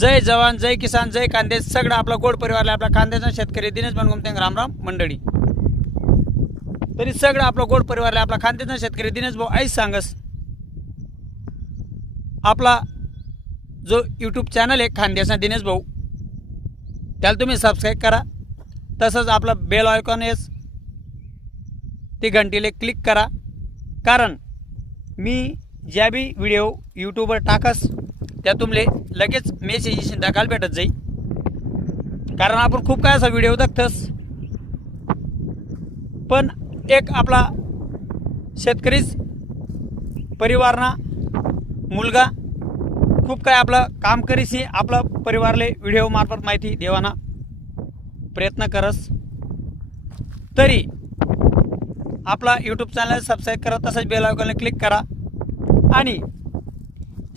जय जवान जय किसान जय कांदे. सगळं आपला गोड परिवारला आपला कांद्याचा शेतकरी दिनेश बनगुमते रामराम मंडळी. तरी सगळं आपला गोड परिवारला आपला खांद्याचा शेतकरी दिनेश भाऊ आईच सांगस. आपला जो यूट्यूब चॅनल आहे खांद्याचा दिनेश भाऊ त्याला तुम्ही सबस्क्राईब करा. तसंच आपला बेल आयकॉन येस ती घंटीले क्लिक करा. कारण मी ज्या बी व्हिडिओ यूट्यूबवर टाकस त्या तुमले लगेच मेसेज दाखल भेटत जाईल. कारण आपण खूप काय असा व्हिडिओ दाखतस पण एक आपला शेतकरीच परिवारना मुलगा खूप काय आपलं काम करीसी आपला परिवारले व्हिडिओ मार्फत माहिती देवाना प्रयत्न करस. तरी आपला यूट्यूब चॅनल सबस्क्राईब करा तसंच बेल आयकॉनला क्लिक करा. आणि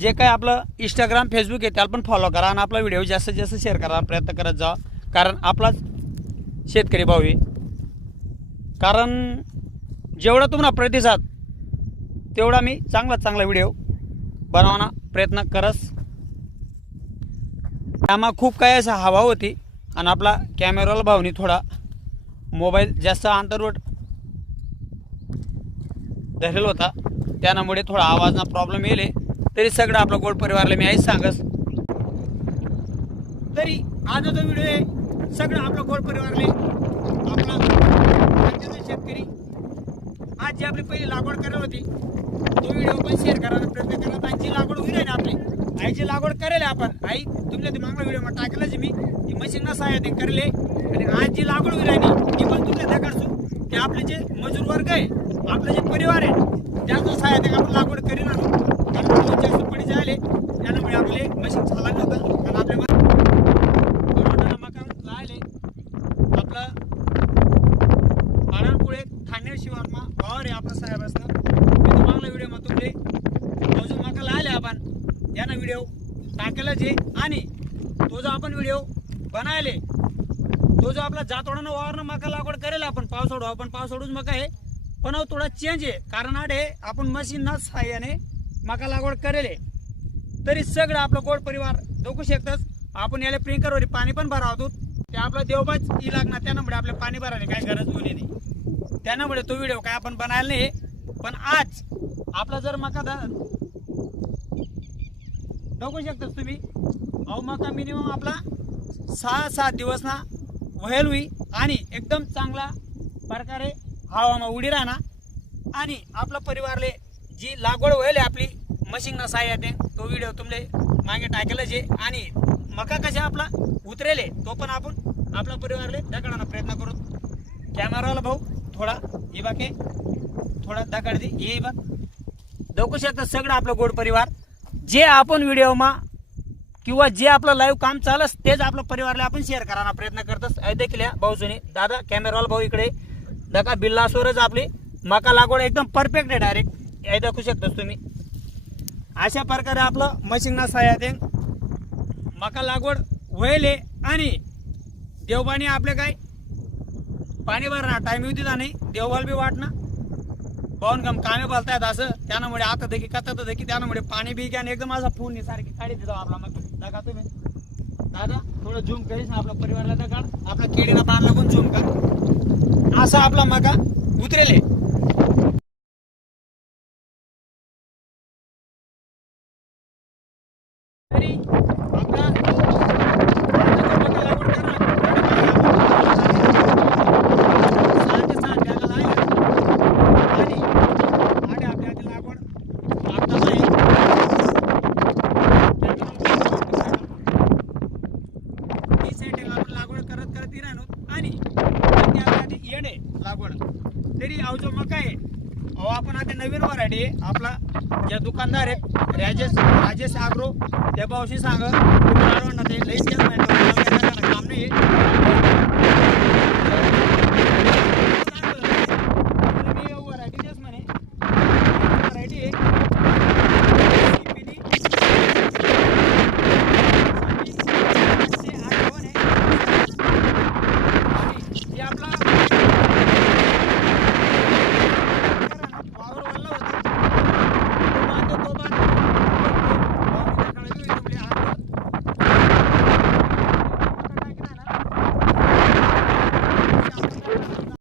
जे काय आपलं इंस्टाग्राम फेसबुक आहे त्याला पण फॉलो करा आणि आपला व्हिडिओ जास्तीत जास्त शेअर करा प्रयत्न करत जा. कारण आपलाच शेतकरी भाऊ आहे. कारण जेवढा तुम्हाला प्रतिसाद तेवढा मी चांगला चांगला व्हिडिओ बनवणं प्रयत्न करस. त्यामा खूप काही असं हवा होती आणि आपला कॅमेराला भावनी थोडा मोबाईल जास्त अंतरवट धरेल होता. त्यामुळे थोडा आवाजना प्रॉब्लेम येईल. तरी सगळं आपलं गोड परिवारला मी आईच सांगस. तरी आज जो व्हिडिओ आहे सगळं आपलं गोड परिवारले आपला शेतकरी आज जी आपली पहिली लागवड करत होती तो व्हिडिओ पण शेअर करायचा प्रयत्न करा आणि जी लागवड होईल ना आपली? आईची लागवड करेल आपण. आई तुमच्या ते मागला व्हिडिओमध्ये टाकलंच मी. ती मशीन नसा आहे ते करले. आणि आज जी लागवड होईल ना ती पण तुमच्या दाखवतो ते आपले जे मजूर वर्ग आहे आपलं जे परिवार आहे त्याचं सहाय्याने आपण लागवड करीन आहोत कारण पाऊस जास्त पडी झाले त्यामुळे आपले मशीन चालत होतं आणि आपले कोरोना मकान लायले आपलं पाणनपुळे ठाणे आपला साहेब मी तुम्हाला व्हिडिओ मग तुमचे अजून मका लायले आपण. यानं व्हिडिओ टाकेलच जे आणि तो जो आपण व्हिडिओ बनायले तो जो आपला जातोडानं वावरनं मका लागवड करेल आपण पावसाळू. आपण पावसाळूच मका आहे पण अहो थोडा चेंज आहे. कारण आडे आपण मशीनना सहाय्याने मका लागवड करेल तरी सगळं आपलं गोड परिवार डोकू शकतच. आपण याला प्रिंकरवर पाणी पण भरावतो ते आपला देवबाज ई लागणार. त्यामुळे आपल्या पाणी भरायला काही गरज बोलली नाही त्यामुळे तो व्हिडिओ काय आपण बनायला नाही पण आज आपला जर मका बघू शकता तुम्ही अहो मका मिनिमम आपला सहा सात दिवस ना व्हायल होई आणि एकदम चांगला प्रकारे हवामा उडी राहणार. आणि आपला परिवारले जी लागवड व्हायला आपली मशीनना सहाय्या साह्याने तो व्हिडिओ तुमले मागे टाकेलच आहे. आणि मका कशा आपला उतरेले तो पण आपण आपला परिवारले दगडाना प्रयत्न करू. कॅमेरावाला भाऊ थोडा हे बाके थोडा दगड दे हे बघ. दाखवू शकता सगळं आपलं गोड परिवार. जे आपण व्हिडिओमा किंवा जे आपलं लाईव्ह काम चालस तेच आपलं परिवारला आपण शेअर करायला प्रयत्न करतोस. देखील या दादा कॅमेरावाला भाऊ इकडे. दका बिल्लासवरच आपली. मका लागवड एकदम परफेक्ट आहे डायरेक्ट हे दाखवू शकतोस तुम्ही. अशा प्रकारे आपलं मशीनना सहाय्याने मका लागवड व्हायले आणि देवबानी आपले काय? पाणी भरणार टाइम येऊ दिला नाही. देवबाल बी वाटणं पाहून कामे बोलतायत असं. त्यामुळे आता देखील कथात देखील त्यामुळे पाणी बी घ्या एकदम असा फुल सारखी काढी देतो आपला मग. दाखा तुम्ही. दादा थोडं झूम करीस आपल्या परिवाराला दाखा आपला केडीना पान लागून झूम कर. असा आपला मका उतरेले तरी आपला मका लागवड करा. सहा ते सात बॅगा लावल्या. आणि आणि आपल्या आधी लागवड आत्ताच आहे. ही setting आपण लागवड करत करत आणि त्याची येणे लागवड. तरी अहो जो मका आहे अहो आपण आता नवीन व्हरायटी आपला ज्या दुकानदार आहेत राजेश राजेश आग्रो त्या भाऊशी सांग. तुम्ही ते लई काम नाही